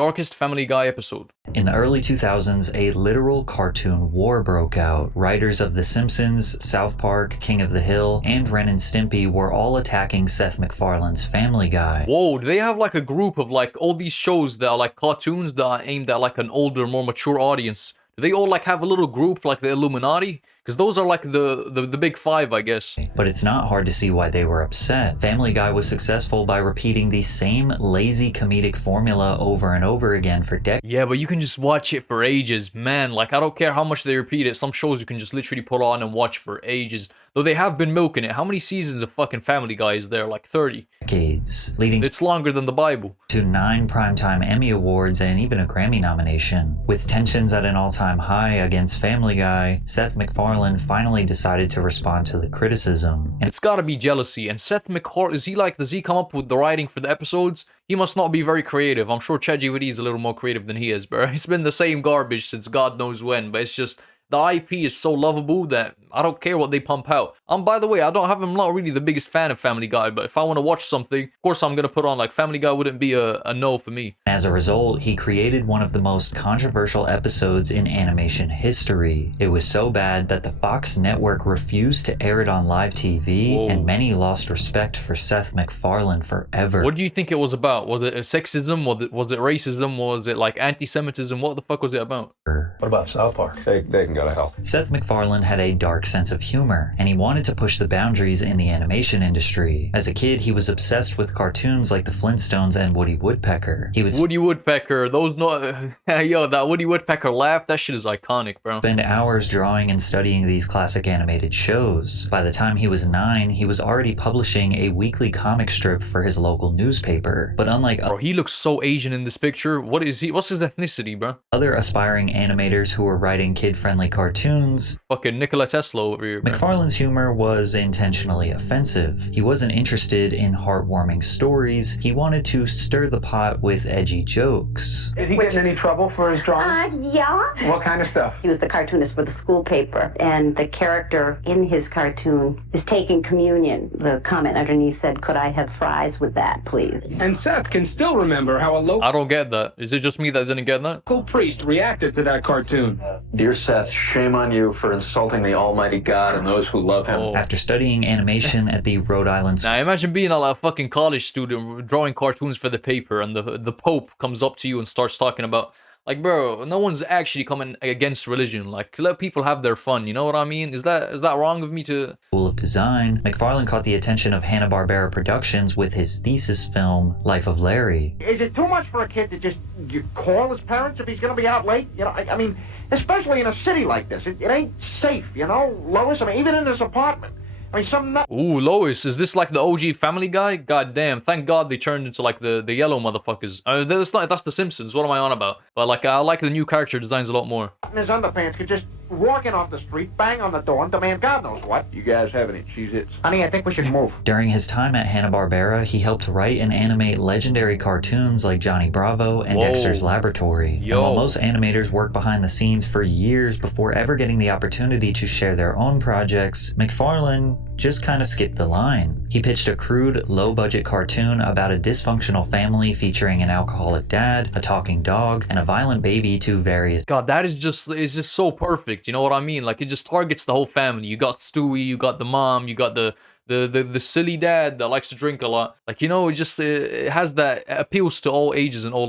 darkest Family Guy episode. In the early 2000s, a literal cartoon war broke out. Writers of The Simpsons, South Park, King of the Hill, and Ren and Stimpy were all attacking Seth MacFarlane's Family Guy. Whoa, do they have like a group of like all these shows that are like cartoons that are aimed at like an older, more mature audience? Do they all like have a little group like the Illuminati? Because those are like the big five, I guess. But it's not hard to see why they were upset. Family Guy was successful by repeating the same lazy comedic formula over and over again for decades. Yeah, but you can just watch it for ages, man. Like, I don't care how much they repeat it. Some shows you can just literally put on and watch for ages. Though they have been milking it. How many seasons of fucking Family Guy is there? Like 30. Leading It's longer than the Bible. to 9 Primetime Emmy Awards and even a Grammy nomination. With tensions at an all-time high against Family Guy, Seth MacFarlane finally decided to respond to the criticism. And It's gotta be jealousy. And Seth MacFarlane, does he come up with the writing for the episodes? He must not be very creative. I'm sure ChatGPT is a little more creative than he is, bro. It's been the same garbage since God knows when, but it's just... the IP is so lovable that I don't care what they pump out. By the way, I'm not really the biggest fan of Family Guy, but if I want to watch something, of course I'm going to put on, like, Family Guy wouldn't be a no for me. as a result, he created one of the most controversial episodes in animation history. It was so bad that the Fox network refused to air it on live TV, Whoa. and many lost respect for Seth MacFarlane forever. What do you think it was about? Was it sexism? Was it racism? Was it, like, anti-Semitism? What the fuck was it about? What about South Park? They can go to hell. Seth MacFarlane had a dark sense of humor, and he wanted to push the boundaries in the animation industry. As a kid, he was obsessed with cartoons like the Flintstones and Woody Woodpecker. He would Woody Woodpecker, that Woody Woodpecker laugh, that shit is iconic, bro. spend hours drawing and studying these classic animated shows. By the time he was 9, he was already publishing a weekly comic strip for his local newspaper. But unlike Bro, he looks so Asian in this picture. What's his ethnicity, bro? other aspiring animators who were writing kid-friendly cartoons, Fucking Nikola Tesla over here, bro. MacFarlane's humor was intentionally offensive. He wasn't interested in heartwarming stories. He wanted to stir the pot with edgy jokes. Did he get in any trouble for his drawing? Yeah. What kind of stuff? He was the cartoonist for the school paper, and the character in his cartoon is taking communion. The comment underneath said, "Could I have fries with that, please?" And Seth can still remember how a I don't get that. Is it just me that didn't get that? local priest reacted to that cartoon. Dear Seth, shame on you for insulting the Almighty God and those who love him. Oh. After studying animation at the Rhode Island Now imagine being a fucking college student drawing cartoons for the paper, and the Pope comes up to you and starts talking about, like, bro, no one's actually coming against religion. Like, let people have their fun. You know what I mean? Is that wrong of me to? School of Design, MacFarlane caught the attention of Hanna-Barbera Productions with his thesis film, Life of Larry. Is it too much for a kid to just call his parents if he's going to be out late? You know, I mean, especially in a city like this, it ain't safe, you know, Lois. I mean, even in this apartment. I mean, some nut. Ooh, Lois, is this like the OG Family Guy? God damn! Thank God they turned into like the yellow motherfuckers. That's the Simpsons. What am I on about? But like, I like the new character designs a lot more. In his underpants could just walk in off the street, bang on the door, and demand God knows what. You guys have any Cheez-Its? Honey, I think we should move. During his time at Hanna-Barbera, he helped write and animate legendary cartoons like Johnny Bravo and Whoa. Dexter's Laboratory. And Yo. while most animators work behind the scenes for years before ever getting the opportunity to share their own projects, MacFarlane just kind of skipped the line. He pitched a crude, low-budget cartoon about a dysfunctional family featuring an alcoholic dad, a talking dog, and a violent baby to various God, that is just so perfect. You know what I mean? Like, it just targets the whole family. You got Stewie, you got the mom, you got the silly dad that likes to drink a lot. Like, you know, it has that, appeals to all ages and all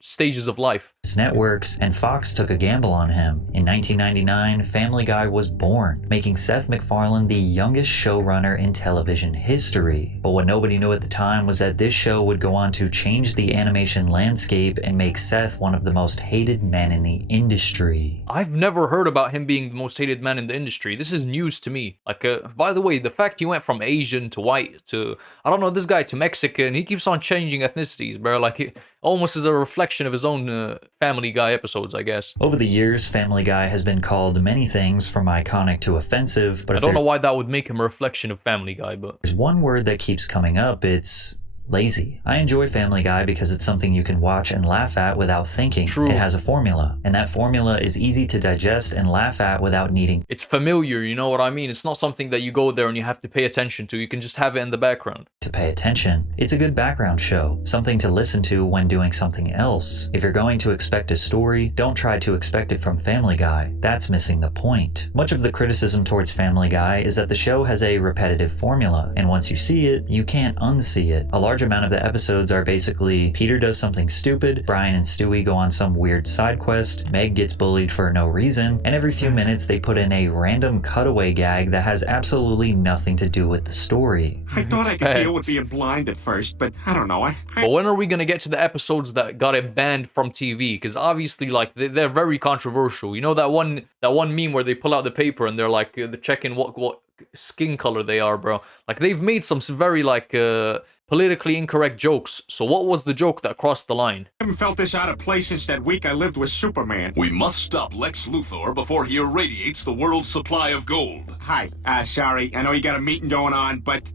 stages of life. networks, and Fox took a gamble on him. In 1999, Family Guy was born, making Seth MacFarlane the youngest showrunner in television history. But what nobody knew at the time was that this show would go on to change the animation landscape and make Seth one of the most hated men in the industry. I've never heard about him being the most hated man in the industry. This is news to me. Like, by the way, the fact he went from Asian to white to, I don't know, this guy to Mexican, he keeps on changing ethnicities, bro. Like, it almost is a reflection of his own Family Guy episodes, I guess. Over the years, Family Guy has been called many things from iconic to offensive, but I don't know why that would make him a reflection of Family Guy, but there's one word that keeps coming up, it's lazy. I enjoy Family Guy because it's something you can watch and laugh at without thinking. True. It has a formula, and that formula is easy to digest and laugh at without needing. It's familiar, you know what I mean? It's not something that you go there and you have to pay attention to. You can just have it in the background. To pay attention. It's a good background show, something to listen to when doing something else. If you're going to expect a story, don't try to expect it from Family Guy. That's missing the point. Much of the criticism towards Family Guy is that the show has a repetitive formula, and once you see it, you can't unsee it. A large amount of the episodes are basically Peter does something stupid, Brian and Stewie go on some weird side quest, Meg gets bullied for no reason, and every few minutes they put in a random cutaway gag that has absolutely nothing to do with the story. I thought I could deal with being blind at first, but I don't know. But when are we gonna get to the episodes that got it banned from TV? Because obviously, like, they're very controversial. You know that one meme where they pull out the paper and they're like, they're checking what skin color they are, bro. Like, they've made some very like politically incorrect jokes. So what was the joke that crossed the line? I haven't felt this out of place since that week I lived with Superman. We must stop Lex Luthor before he irradiates the world's supply of gold. Hi, sorry, I know you got a meeting going on, but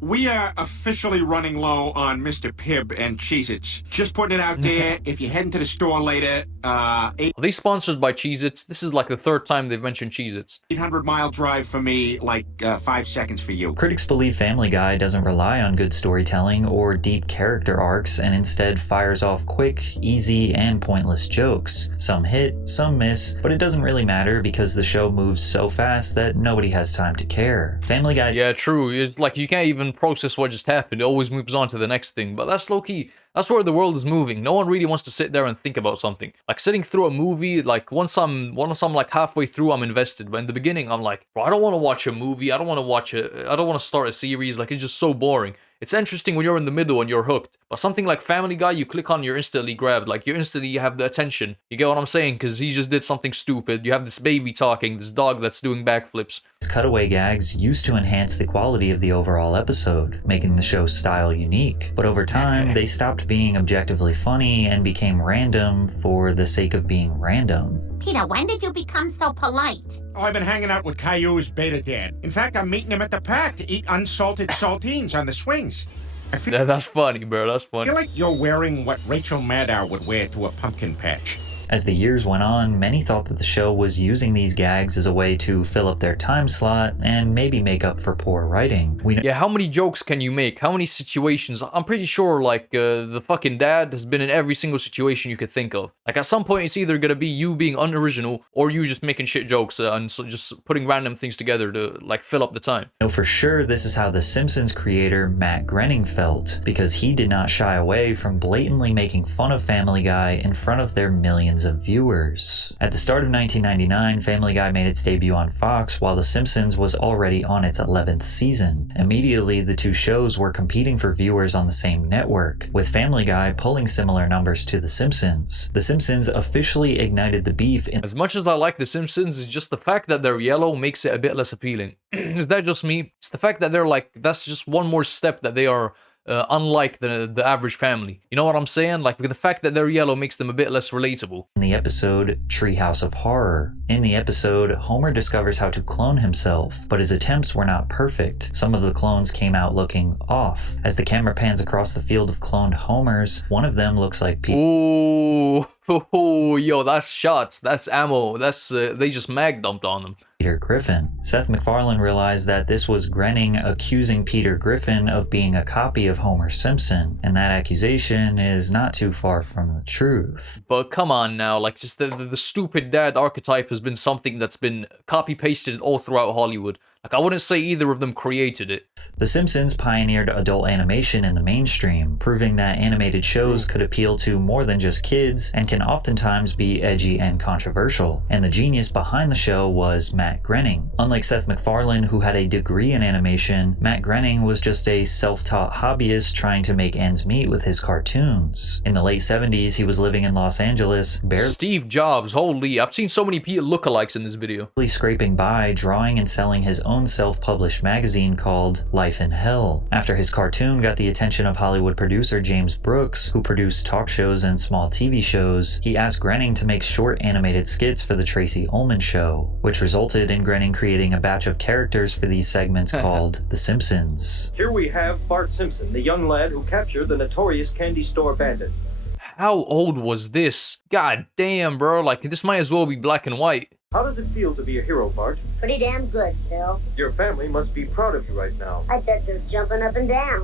we are officially running low on Mr. Pibb and Cheez-Its. Just putting it out there, if you head into the store later, Are they sponsored by Cheez-Its? This is like the third time they've mentioned Cheez-Its. 800-mile drive for me, like 5 seconds for you. Critics believe Family Guy doesn't rely on good storytelling or deep character arcs and instead fires off quick, easy, and pointless jokes. Some hit, some miss, but it doesn't really matter because the show moves so fast that nobody has time to care. Family Guy... Yeah, true. It's like you can't even process what just happened. It always moves on to the next thing. But that's low-key. That's where the world is moving. No one really wants to sit there and think about something. Like sitting through a movie, like once I'm like halfway through, I'm invested. But in the beginning, I'm like, bro, I don't want to watch a movie. I don't want to start a series. Like, it's just so boring. It's interesting when you're in the middle and you're hooked. But something like Family Guy, you click on, you're instantly grabbed. Like, you have the attention. You get what I'm saying? Because he just did something stupid. You have this baby talking, this dog that's doing backflips. Cutaway gags used to enhance the quality of the overall episode, making the show's style unique. But over time, they stopped being objectively funny and became random for the sake of being random. Peter, when did you become so polite? Oh, I've been hanging out with Caillou's beta dad. In fact, I'm meeting him at the park to eat unsalted saltines on the swings. That's funny, bro. That's I funny. feel like you're wearing what Rachel Maddow would wear to a pumpkin patch. As the years went on, many thought that the show was using these gags as a way to fill up their time slot and maybe make up for poor writing. Yeah, how many jokes can you make? How many situations? I'm pretty sure, like, the fucking dad has been in every single situation you could think of. Like, at some point, it's either gonna be you being unoriginal or you just making shit jokes and so just putting random things together to, like, fill up the time. I know for sure this is how The Simpsons creator Matt Groening felt, because he did not shy away from blatantly making fun of Family Guy in front of their millions of viewers. At the start of 1999, Family Guy made its debut on Fox while The Simpsons was already on its 11th season. Immediately, the two shows were competing for viewers on the same network, with Family Guy pulling similar numbers to The Simpsons. The Simpsons officially ignited the beef in— As much as I like The Simpsons, it's just the fact that they're yellow makes it a bit less appealing. Is that just me? It's the fact that they're like, that's just one more step that they are unlike the average family. You know what I'm saying? Like, the fact that they're yellow makes them a bit less relatable. In the episode Treehouse of Horror. In the episode, Homer discovers how to clone himself, but his attempts were not perfect. Some of the clones came out looking off. As the camera pans across the field of cloned Homers, one of them looks like Peter. Ooh, yo, that's shots. That's ammo. That's they just mag dumped on them. Peter Griffin. Seth MacFarlane realized that this was Groening accusing Peter Griffin of being a copy of Homer Simpson, and that accusation is not too far from the truth. But come on now, like, just the stupid dad archetype has been something that's been copy-pasted all throughout Hollywood. Like, I wouldn't say either of them created it. The Simpsons pioneered adult animation in the mainstream, proving that animated shows could appeal to more than just kids and can oftentimes be edgy and controversial. And the genius behind the show was Matt Groening. Unlike Seth MacFarlane, who had a degree in animation, Matt Groening was just a self-taught hobbyist trying to make ends meet with his cartoons. In the late 70s, he was living in Los Angeles, barely Steve Jobs, holy, I've seen so many lookalikes in this video. scraping by, drawing and selling his own own self-published magazine called Life in Hell. After his cartoon got the attention of Hollywood producer James Brooks, who produced talk shows and small TV shows, he asked Groening to make short animated skits for the Tracy Ullman Show, which resulted in Groening creating a batch of characters for these segments called The Simpsons. Here we have Bart Simpson, the young lad who captured the notorious candy store bandit. How old was this? God damn, bro. Like, this might as well be black and white. How does it feel to be a hero, Bart? Pretty damn good, Phil. Your family must be proud of you right now. I bet they're jumping up and down.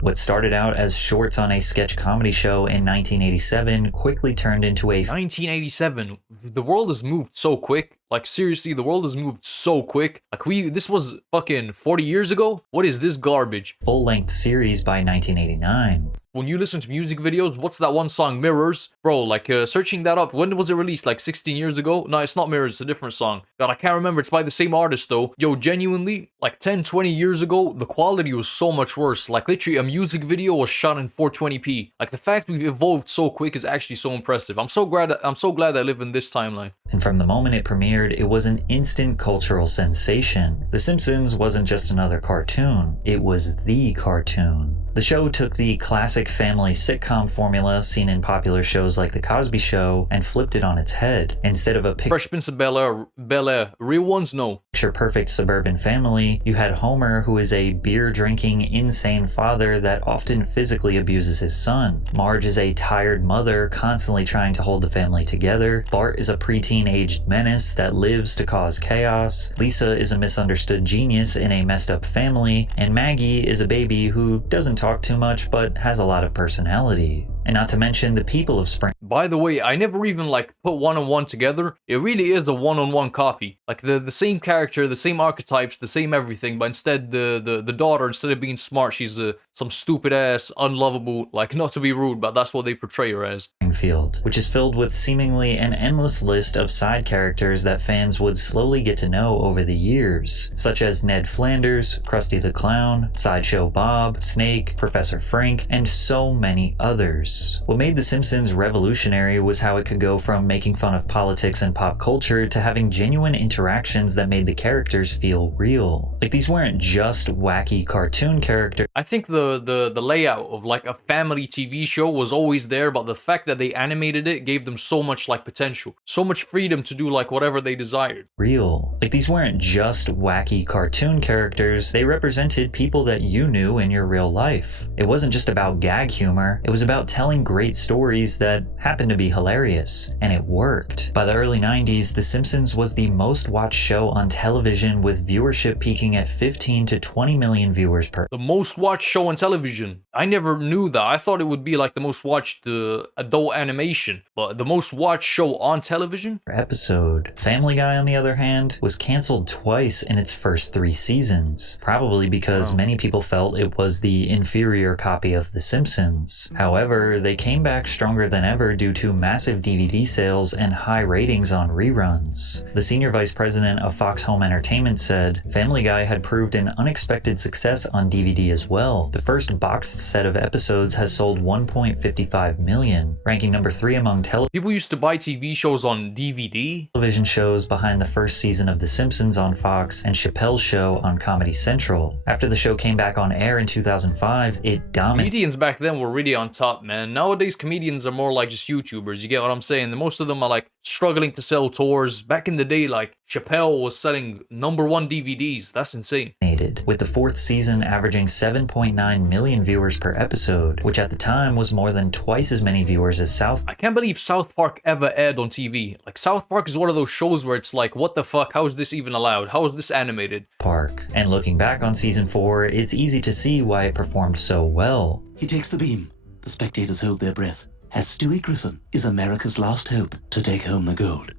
What started out as shorts on a sketch comedy show in 1987 quickly turned into a 1987. The world has moved so quick. Like, seriously, the world has moved so quick. Like, this was fucking 40 years ago? What is this garbage? full-length series by 1989. When you listen to music videos, what's that one song, Mirrors? Bro, like, searching that up, when was it released? Like 16 years ago? No, it's not Mirrors, it's a different song. God, I can't remember, it's by the same artist though. Yo, genuinely, like 10, 20 years ago, the quality was so much worse. Like, literally, a music video was shot in 420p. Like, the fact we've evolved so quick is actually so impressive. I'm so glad I live in this timeline. And from the moment it premiered, it was an instant cultural sensation. The Simpsons wasn't just another cartoon, it was the cartoon. The show took the classic family sitcom formula seen in popular shows like The Cosby Show and flipped it on its head. Instead of a Fresh Prince of Bel-Air, real ones? No. picture-perfect suburban family, you had Homer, who is a beer-drinking, insane father that often physically abuses his son. Marge is a tired mother constantly trying to hold the family together. Bart is a preteen-aged menace that lives to cause chaos. Lisa is a misunderstood genius in a messed-up family. And Maggie is a baby who doesn't talk too much but has a lot of personality. And not to mention the people of Spring. By the way, I never even like put one on one together. It really is a one-on-one copy. Like the same character, the same archetypes, the same everything, but instead the daughter, instead of being smart, she's some stupid ass, unlovable, like, not to be rude, but that's what they portray her as. Springfield, which is filled with seemingly an endless list of side characters that fans would slowly get to know over the years, such as Ned Flanders, Krusty the Clown, Sideshow Bob, Snake, Professor Frink, and so many others. What made The Simpsons revolutionary was how it could go from making fun of politics and pop culture to having genuine interactions that made the characters feel real. Like, these weren't just wacky cartoon characters. I think the layout of like a family TV show was always there, but the fact that they animated it gave them so much like potential, so much freedom to do like whatever they desired. Real. Like, these weren't just wacky cartoon characters, they represented people that you knew in your real life. It wasn't just about gag humor, it was about telling great stories that happened to be hilarious, and it worked. By the early 90s, The Simpsons was the most watched show on television, with viewership peaking at 15 to 20 million viewers per. The most watched show on television. I never knew that. I thought it would be like the most watched adult animation, but the most watched show on television? Episode. Family Guy, on the other hand, was canceled twice in its first 3 seasons, probably because many people felt it was the inferior copy of The Simpsons. However, they came back stronger than ever due to massive DVD sales and high ratings on reruns. The senior vice president of Fox Home Entertainment said, Family Guy had proved an unexpected success on DVD as well. The first boxed set of episodes has sold 1.55 million, ranking number 3 among People used to buy TV shows on DVD? Television shows behind the first season of The Simpsons on Fox and Chappelle's Show on Comedy Central. After the show came back on air in 2005, it dominated. Comedians back then were really on top, man. Nowadays, comedians are more like just YouTubers, you get what I'm saying? Most of them are like struggling to sell tours. Back in the day, like Chappelle was selling #1 DVDs. That's insane. With the 4th season averaging 7.9 million viewers per episode, which at the time was more than twice as many viewers as South. I can't believe South Park ever aired on TV. Like, South Park is one of those shows where it's like, what the fuck? How is this even allowed? How is this animated? And looking back on season 4, it's easy to see why it performed so well. He takes the beam. The spectators hold their breath, as Stewie Griffin is America's last hope to take home the gold.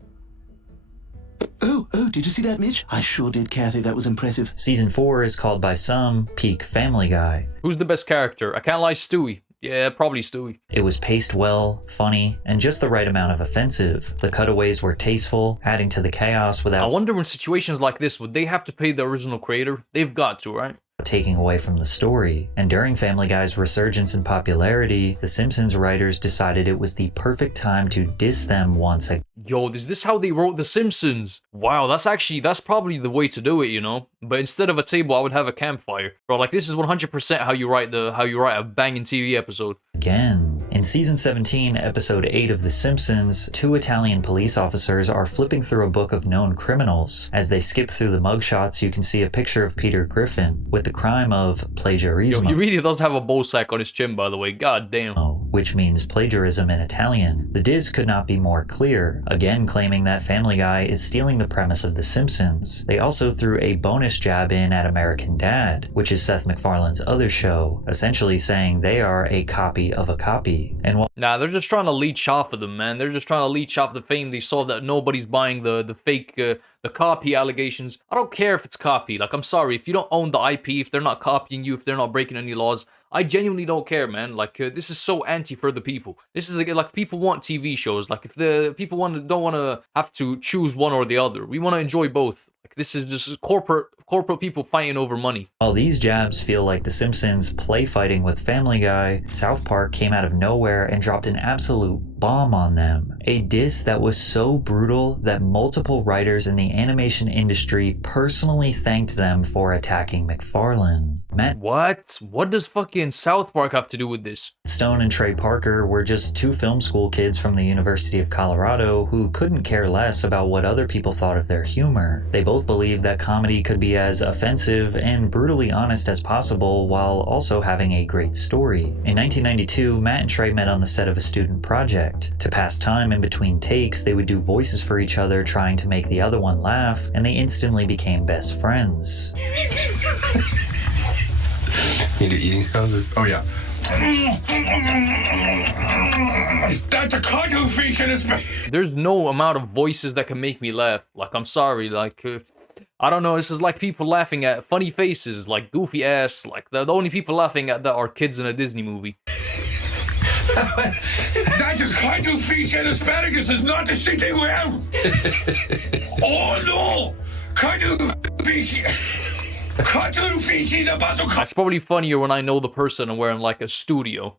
Oh, did you see that, Mitch? I sure did, Kathy. That was impressive. Season 4 is called by some peak Family Guy. Who's the best character? I can't lie, Stewie. Yeah, probably Stewie. It was paced well, funny, and just the right amount of offensive. The cutaways were tasteful, adding to the chaos without. I wonder in situations like this, would they have to pay the original creator? They've got to, right? taking away from the story. And during Family Guy's resurgence in popularity, the Simpsons writers decided it was the perfect time to diss them once again. Yo, is this how they wrote The Simpsons? Wow, that's probably the way to do it, you know? But instead of a table, I would have a campfire. Bro, like, this is 100% how you write a banging TV episode. Again. In season 17, episode 8 of The Simpsons, 2 Italian police officers are flipping through a book of known criminals. As they skip through the mugshots, you can see a picture of Peter Griffin with the crime of plagiarismo. Yo, he really does have a bow sack on his chin, by the way. God damn. Which means plagiarism in Italian. The diss could not be more clear, again claiming that Family Guy is stealing the premise of The Simpsons. They also threw a bonus jab in at American Dad, which is Seth MacFarlane's other show, essentially saying they are a copy of a copy. And nah, they're just trying to leech off of them, man. They're just trying to leech off the fame they saw that nobody's buying the fake, the copy allegations. I don't care if it's copy. Like, I'm sorry, if you don't own the IP, if they're not copying you, if they're not breaking any laws, I genuinely don't care, man. Like, this is so anti for the people. This is like people want TV shows. Like, if the people don't want to have to choose one or the other, we want to enjoy both. Like, this is just corporate people fighting over money. While these jabs feel like The Simpsons play fighting with Family Guy, South Park came out of nowhere and dropped an absolute bomb on them. A diss that was so brutal that multiple writers in the animation industry personally thanked them for attacking McFarlane. What does fucking South Park have to do with this? Stone and Trey Parker were just 2 film school kids from the University of Colorado who couldn't care less about what other people thought of their humor. They both believed that comedy could be as offensive and brutally honest as possible while also having a great story. In 1992, Matt and Trey met on the set of a student project. To pass time in between takes, they would do voices for each other trying to make the other one laugh, and they instantly became best friends. Need to eating sounds? Oh, yeah. That's a cartoon fish in his... There's no amount of voices that can make me laugh. Like, I'm sorry, like... I don't know, this is like people laughing at funny faces, like goofy ass, like the only people laughing at that are kids in a Disney movie. That's a cartoon fish and asparagus is not the same thing well. Oh no! Cartoon fish... Cartoon fish is about to... That's probably funnier when I know the person and we're in like a studio.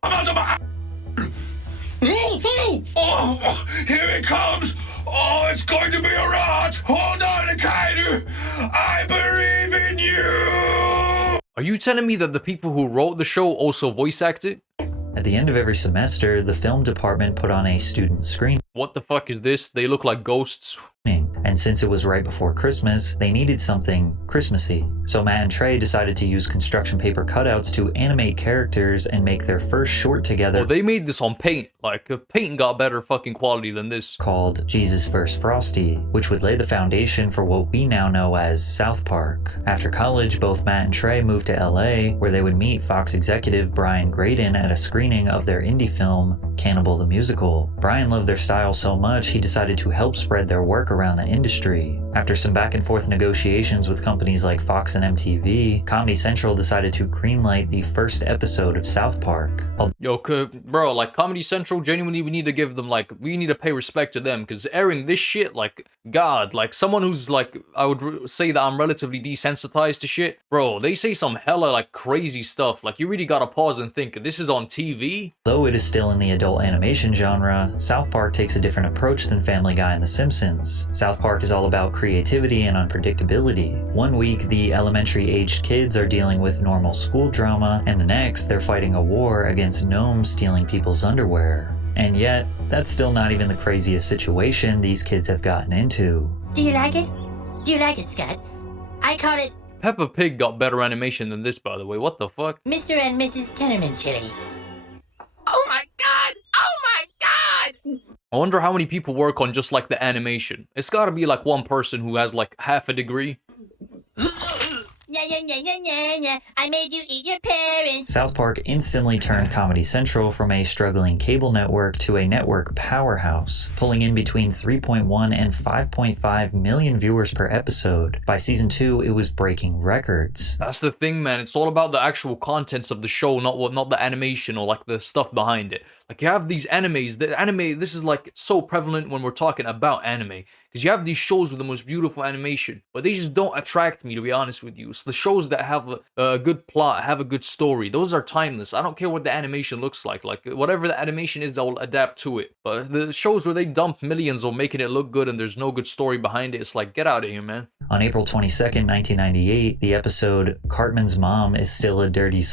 Oh, here it comes! Oh, it's going to be a rat! Hold on, Kaiser! I believe in you! Are you telling me that the people who wrote the show also voice act it? At the end of every semester, the film department put on a student screening. What the fuck is this? They look like ghosts. And since it was right before Christmas, they needed something Christmassy. So Matt and Trey decided to use construction paper cutouts to animate characters and make their first short together. Oh, they made this on Paint. Like, Paint got better fucking quality than this. Called Jesus vs. Frosty, which would lay the foundation for what we now know as South Park. After college, both Matt and Trey moved to LA, where they would meet Fox executive Brian Graydon at a screening of their indie film, Cannibal the Musical. Brian loved their style so much, he decided to help spread their work around the industry. After some back and forth negotiations with companies like Fox and MTV, Comedy Central decided to greenlight the first episode of South Park. Yo, bro, like Comedy Central, genuinely, we need to give them, like, we need to pay respect to them, because airing this shit, like, God, like, someone who's, like, I would say that I'm relatively desensitized to shit, bro, they say some hella, like, crazy stuff, like, you really gotta pause and think, this is on TV? Though it is still in the adult animation genre, South Park takes a different approach than Family Guy and The Simpsons. South Park is all about creativity and unpredictability. One week, the elementary-aged kids are dealing with normal school drama, and the next, they're fighting a war against gnomes stealing people's underwear. And yet, that's still not even the craziest situation these kids have gotten into. Do you like it? Do you like it, Scott? I call it... Peppa Pig got better animation than this, by the way. What the fuck? Mr. and Mrs. Tenorman Chili. Oh my god! Oh my god! I wonder how many people work on just, like, the animation. It's gotta be, like, one person who has, like, half a degree. I made you eat your parents. South Park instantly turned Comedy Central from a struggling cable network to a network powerhouse, pulling in between 3.1 and 5.5 million viewers per episode. By season 2, it was breaking records. That's the thing, man. It's all about the actual contents of the show, not the animation or, like, the stuff behind it. Like, you have these animes. The anime, this is, like, so prevalent when we're talking about anime. Because you have these shows with the most beautiful animation. But they just don't attract me, to be honest with you. It's the shows that have good good plot, have a good story. Those are timeless. I don't care what the animation looks like. Like, whatever the animation is, I'll adapt to it. But the shows where they dump millions on making it look good and there's no good story behind it, it's like, get out of here, man. On April 22nd, 1998, the episode Cartman's Mom is Still a Dirty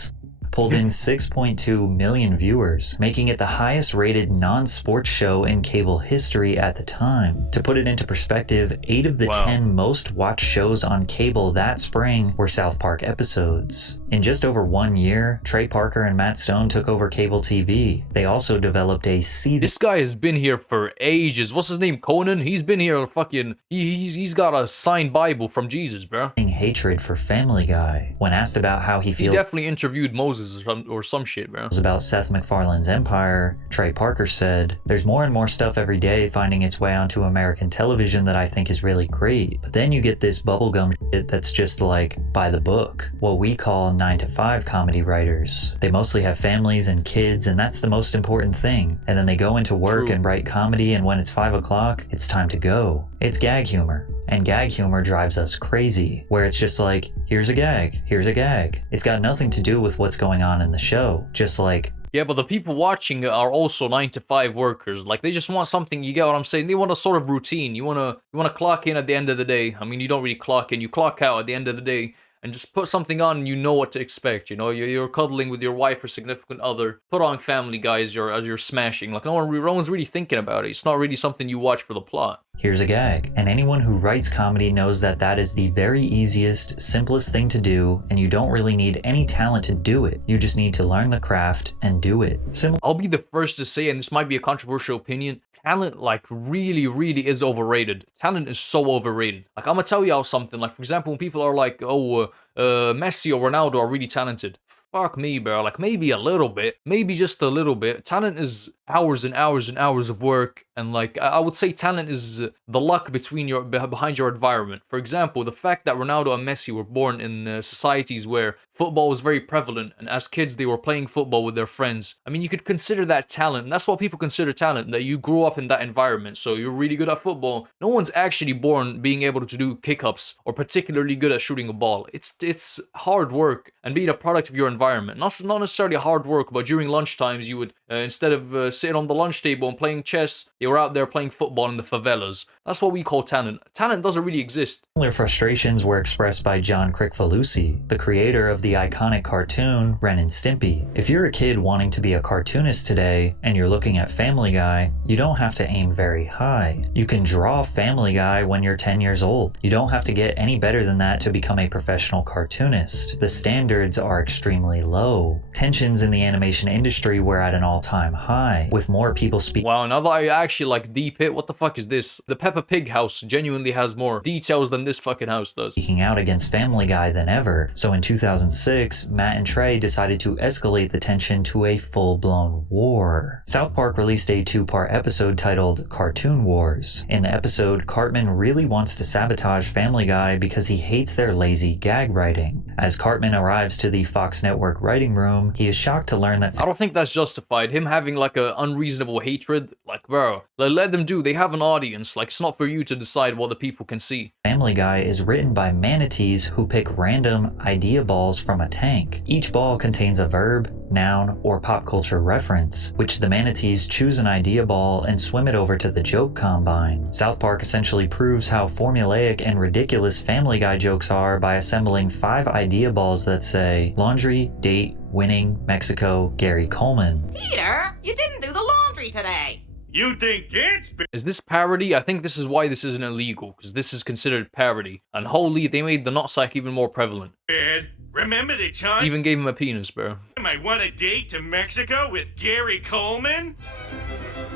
pulled in 6.2 million viewers, making it the highest rated non-sports show in cable history at the time. To put it into perspective, 8 of the 10 most watched shows on cable that spring were South Park episodes. In just over 1 year, Trey Parker and Matt Stone took over cable TV. They also developed a This guy has been here for ages. What's his name? Conan? He's been here fucking... He's got a signed Bible from Jesus, bro. Hatred for Family Guy. When asked about how he feels... He definitely interviewed Moses or some shit, bro. About Seth MacFarlane's empire, Trey Parker said, "There's more and more stuff every day finding its way onto American television that I think is really great. But then you get this bubblegum shit that's just like by the book. What we call 9-to-5 comedy writers. They mostly have families and kids, and that's the most important thing. And then they go into work and write comedy, and when it's 5 o'clock, it's time to go. It's gag humor. And gag humor drives us crazy, where it's just like, here's a gag, here's a gag. It's got nothing to do with what's going on in the show. Just like... Yeah, but the people watching it are also 9-to-5 workers. Like, they just want something, you get what I'm saying? They want a sort of routine. You wanna clock in at the end of the day. I mean, you don't really clock in, you clock out at the end of the day. And just put something on and you know what to expect, you know? You're cuddling with your wife or significant other. Put on Family Guy as you're smashing. Like, no one's really thinking about it. It's not really something you watch for the plot. Here's a gag. And anyone who writes comedy knows that that is the very easiest, simplest thing to do, and you don't really need any talent to do it. You just need to learn the craft and do it. I'll be the first to say, and this might be a controversial opinion, talent, like, really, really is overrated. Talent is so overrated. Like, I'm gonna tell y'all something. Like, for example, when people are like, oh, Messi or Ronaldo are really talented. Fuck me, bro. Like, maybe a little bit. Maybe just a little bit. Talent is hours and hours and hours of work. And, like, I would say talent is the luck behind your environment. For example, the fact that Ronaldo and Messi were born in societies where football was very prevalent. And as kids, they were playing football with their friends. I mean, you could consider that talent. And that's what people consider talent. That you grew up in that environment. So you're really good at football. No one's actually born being able to do kick-ups or particularly good at shooting a ball. It's hard work and being a product of your environment. Not necessarily hard work, but during lunch times, you would, instead of sitting on the lunch table and playing chess, they were out there playing football in the favelas. That's what we call talent. Talent doesn't really exist. Similar frustrations were expressed by John Kricfalusi, the creator of the iconic cartoon Ren and Stimpy. If you're a kid wanting to be a cartoonist today, and you're looking at Family Guy, you don't have to aim very high. You can draw Family Guy when you're 10 years old. You don't have to get any better than that to become a professional cartoonist. The standards are extremely low. Tensions in the animation industry were at an all-time high, with more people speaking. Wow, now that I actually like deep it, what the fuck is this? The Peppa Pig house genuinely has more details than this fucking house does. Speaking out against Family Guy than ever. So in 2006, Matt and Trey decided to escalate the tension to a full-blown war. South Park released a 2-part episode titled Cartoon Wars. In the episode, Cartman really wants to sabotage Family Guy because he hates their lazy gag writing. As Cartman arrives to the Fox Network writing room, he is shocked to learn that... I don't think that's justified. Him having like a unreasonable hatred, like, bro, let them do. They have an audience. Like, it's not for you to decide what the people can see. Family Guy is written by manatees who pick random idea balls from a tank. Each ball contains a verb, noun, or pop culture reference, which the manatees choose an idea ball and swim it over to the joke combine. South Park essentially proves how formulaic and ridiculous Family Guy jokes are by assembling 5 idea balls that say laundry, date, winning, Mexico, Gary Coleman. Peter, you didn't do the laundry today. You think it's... Is this parody? I think this is why this isn't illegal, because this is considered parody. And holy, they made the nutsack even more prevalent. Ed, remember the time Even gave him a penis, bro. I won a date to Mexico with Gary Coleman?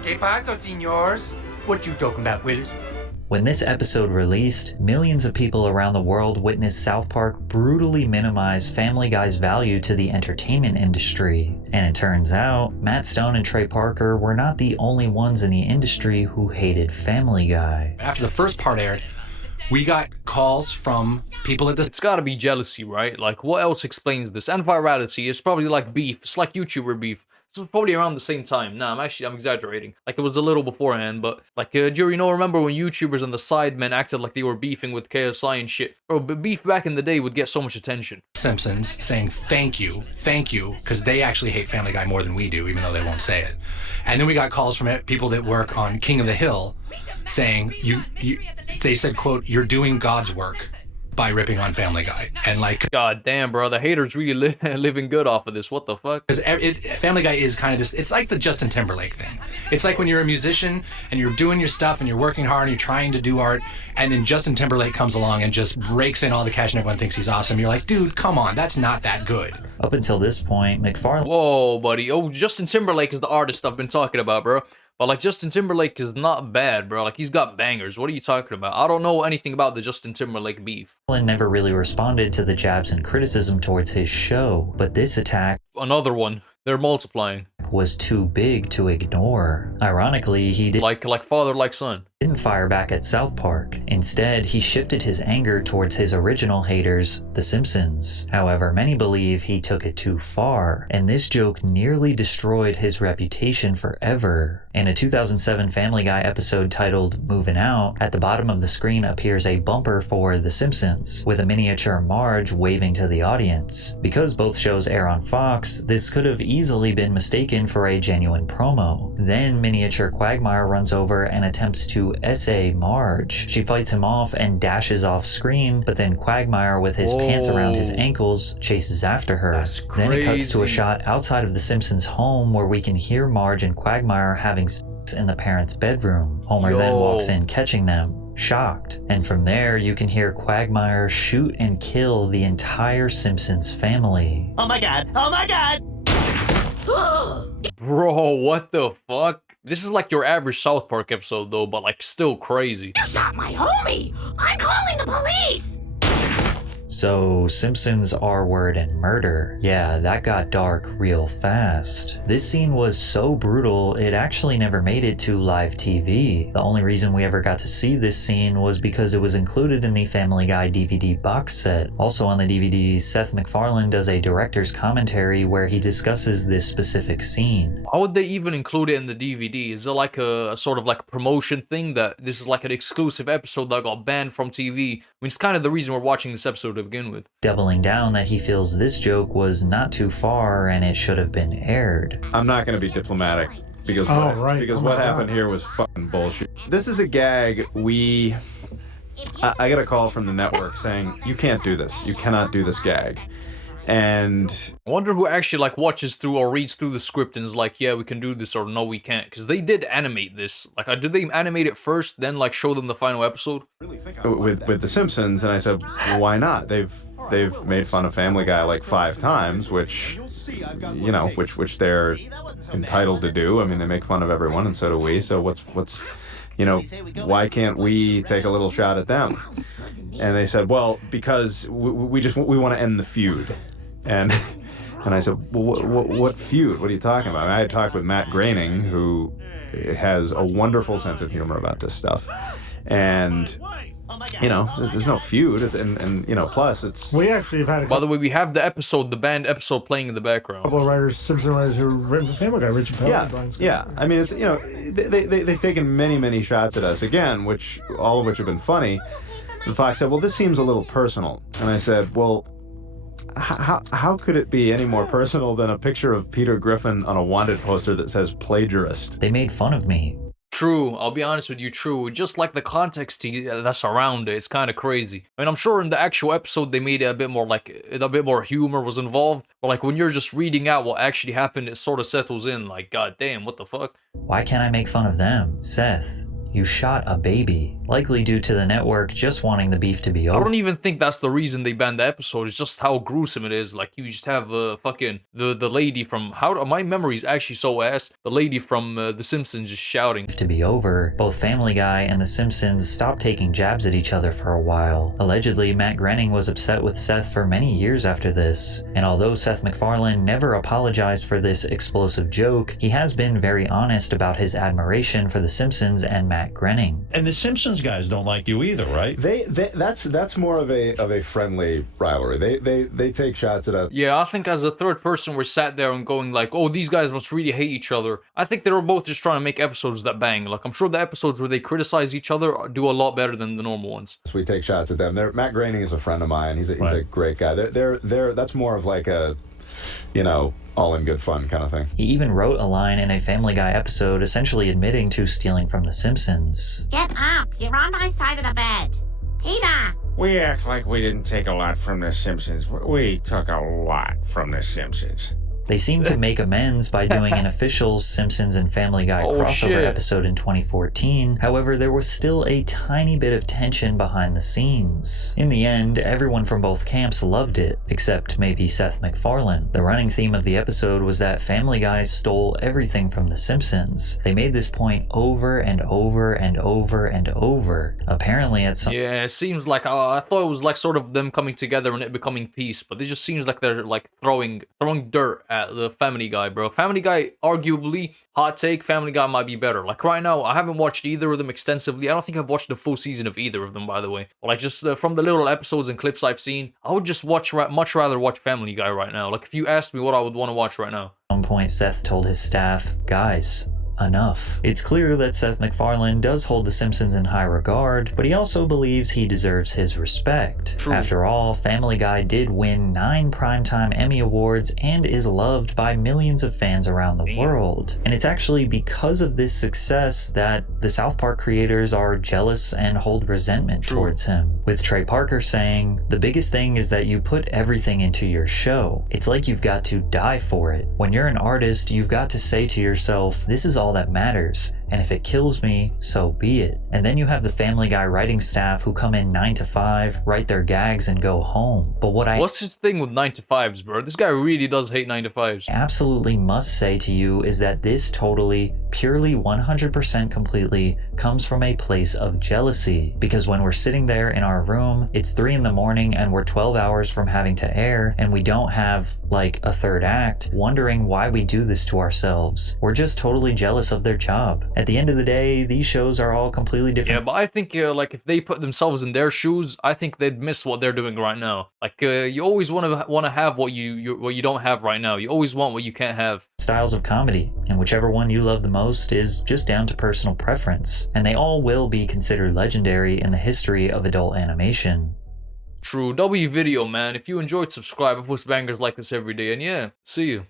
¿Qué pasa, señores? What you talking about, Willis? When this episode released, millions of people around the world witnessed South Park brutally minimize Family Guy's value to the entertainment industry. And it turns out, Matt Stone and Trey Parker were not the only ones in the industry who hated Family Guy. After the first part aired, we got calls from people at the... It's gotta be jealousy, right? Like, what else explains this? And virality. It's probably like beef. It's like YouTuber beef. This was probably around the same time. Nah, I'm exaggerating. Like, it was a little beforehand, but, like, do you remember when YouTubers and the Sidemen acted like they were beefing with KSI and shit? Bro, beef back in the day would get so much attention. Simpsons saying thank you, because they actually hate Family Guy more than we do, even though they won't say it. And then we got calls from people that work on King of the Hill saying, they said, quote, "You're doing God's work by ripping on Family Guy." And like, god damn, bro, the haters really living good off of this. What the fuck? Because Family Guy is kind of this, it's like the Justin Timberlake thing. It's like when you're a musician and you're doing your stuff and you're working hard and you're trying to do art, and then Justin Timberlake comes along and just rakes in all the cash and everyone thinks he's awesome. You're like, dude, come on, that's not that good. Up until this point, McFarlane... Whoa, buddy. Oh, Justin Timberlake is the artist I've been talking about, bro. But, like, Justin Timberlake is not bad, bro. Like, he's got bangers. What are you talking about? I don't know anything about the Justin Timberlake beef. never really responded to the jabs and criticism towards his show, but this attack... Another one. They're multiplying. ...was too big to ignore. Ironically, he did... Like father, like son. ...didn't fire back at South Park. Instead, he shifted his anger towards his original haters, The Simpsons. However, many believe he took it too far, and this joke nearly destroyed his reputation forever. In a 2007 Family Guy episode titled Moving Out, at the bottom of the screen appears a bumper for The Simpsons, with a miniature Marge waving to the audience. Because both shows air on Fox, this could have easily been mistaken for a genuine promo. Then miniature Quagmire runs over and attempts to essay Marge. She fights him off and dashes off screen, but then Quagmire with his pants around his ankles chases after her. That's crazy. Then it cuts to a shot outside of the Simpsons' home where we can hear Marge and Quagmire having sex in the parents' bedroom. Homer then walks in catching them, shocked. And from there you can hear Quagmire shoot and kill the entire Simpsons family. Oh my god! Oh my god! Bro, what the fuck? This is like your average South Park episode though, but like still crazy. You shot my homie! I'm calling the police! So, Simpsons R-word and murder. Yeah, that got dark real fast. This scene was so brutal, it actually never made it to live TV. The only reason we ever got to see this scene was because it was included in the Family Guy DVD box set. Also on the DVD, Seth MacFarlane does a director's commentary where he discusses this specific scene. How would they even include it in the DVD? Is it like a sort of like a promotion thing that this is like an exclusive episode that got banned from TV? I mean, it's kind of the reason we're watching this episode to begin with. Doubling down that he feels this joke was not too far and it should have been aired. I'm not going to be diplomatic because what happened here was fucking bullshit. This is a gag I got a call from the network saying, you can't do this. You cannot do this gag. And I wonder who actually like watches through or reads through the script and is like, yeah, we can do this, or no, we can't. Because they did animate this. Like, did they animate it first, then like show them the final episode? With The Simpsons, and I said, well, why not? They've made fun of Family Guy like 5 times, which, you know, which they're entitled to do. I mean, they make fun of everyone, and so do we. So what's you know, why can't we take a little shot at them? And they said, well, because we want to end the feud. And I said, well, what feud? What are you talking about? I had talked with Matt Groening, who has a wonderful sense of humor about this stuff. And, you know, there's no feud. And you know, plus it's... We actually have had By the way, we have the band episode playing in the background. A couple of writers, Simpson writers who have written for Family Guy, Richard Pell and Brian Scott. Yeah. I mean, it's, you know, they've taken many shots at us, again, all of which have been funny. And Fox said, well, this seems a little personal. And I said, well, how could it be any more personal than a picture of Peter Griffin on a wanted poster that says plagiarist? They made fun of me. True, I'll be honest with you, true. Just like the context that's around it, it's kind of crazy. I mean, I'm sure in the actual episode they made it a bit more humor was involved. But like when you're just reading out what actually happened, it sort of settles in. Like, god damn, what the fuck? Why can't I make fun of them? Seth, you shot a baby. Likely due to the network just wanting the beef to be over. I don't even think that's the reason they banned the episode. It's just how gruesome it is. Like, you just have fucking the lady from... my memory is actually so ass. The lady from The Simpsons just shouting. To be over, both Family Guy and The Simpsons stopped taking jabs at each other for a while. Allegedly, Matt Groening was upset with Seth for many years after this. And although Seth MacFarlane never apologized for this explosive joke, he has been very honest about his admiration for The Simpsons and Matt Matt Groening. And the Simpsons guys don't like you either, right? That's more of a friendly rivalry. They take shots at us. Yeah, I think as a third person, we're sat there and going like, oh, these guys must really hate each other. I think they were both just trying to make episodes that bang. Like, I'm sure the episodes where they criticize each other do a lot better than the normal ones. So we take shots at them. Matt Groening is a friend of mine. He's a great guy. That's more of like a, all in good fun kind of thing. He even wrote a line in a Family Guy episode essentially admitting to stealing from The Simpsons. Get up! You're on my side of the bed. Peter! We act like we didn't take a lot from The Simpsons. We took a lot from The Simpsons. They seemed to make amends by doing an official Simpsons and Family Guy crossover episode in 2014. However, there was still a tiny bit of tension behind the scenes. In the end, everyone from both camps loved it, except maybe Seth MacFarlane. The running theme of the episode was that Family Guy stole everything from The Simpsons. They made this point over and over and over and over. Apparently at some— Yeah, it seems like, I thought it was like sort of them coming together and it becoming peace, but it just seems like they're like throwing dirt at the Family Guy, bro. Family Guy, arguably, hot take, Family Guy might be better. Like right now, I haven't watched either of them extensively. I don't think I've watched the full season of either of them, by the way. But like just from the little episodes and clips I've seen, I would just much rather watch Family Guy right now. Like if you asked me what I would want to watch right now. At one point, Seth told his staff, guys, enough. It's clear that Seth MacFarlane does hold The Simpsons in high regard, but he also believes he deserves his respect. True. After all, Family Guy did win 9 Primetime Emmy Awards and is loved by millions of fans around the world. And it's actually because of this success that the South Park creators are jealous and hold resentment towards him. With Trey Parker saying, the biggest thing is that you put everything into your show. It's like you've got to die for it. When you're an artist, you've got to say to yourself, this is all that matters, and if it kills me, so be it. And then you have the Family Guy writing staff who come in 9 to 5, write their gags, and go home. But what's his thing with 9 to 5s, bro? This guy really does hate 9 to 5s. Absolutely must say to you is that this totally, purely 100% completely comes from a place of jealousy. Because when we're sitting there in our room, it's 3 in the morning and we're 12 hours from having to air, and we don't have like a third act, wondering why we do this to ourselves. We're just totally jealous of their job. At the end of the day, these shows are all completely different. Yeah, but I think like if they put themselves in their shoes, I think they'd miss what they're doing right now. Like you always want to have what you don't have right now. You always want what you can't have. Styles of comedy, and whichever one you love the most is just down to personal preference, and they all will be considered legendary in the history of adult animation. True. W video, man. If you enjoyed, subscribe. I post bangers like this every day, and yeah, see you.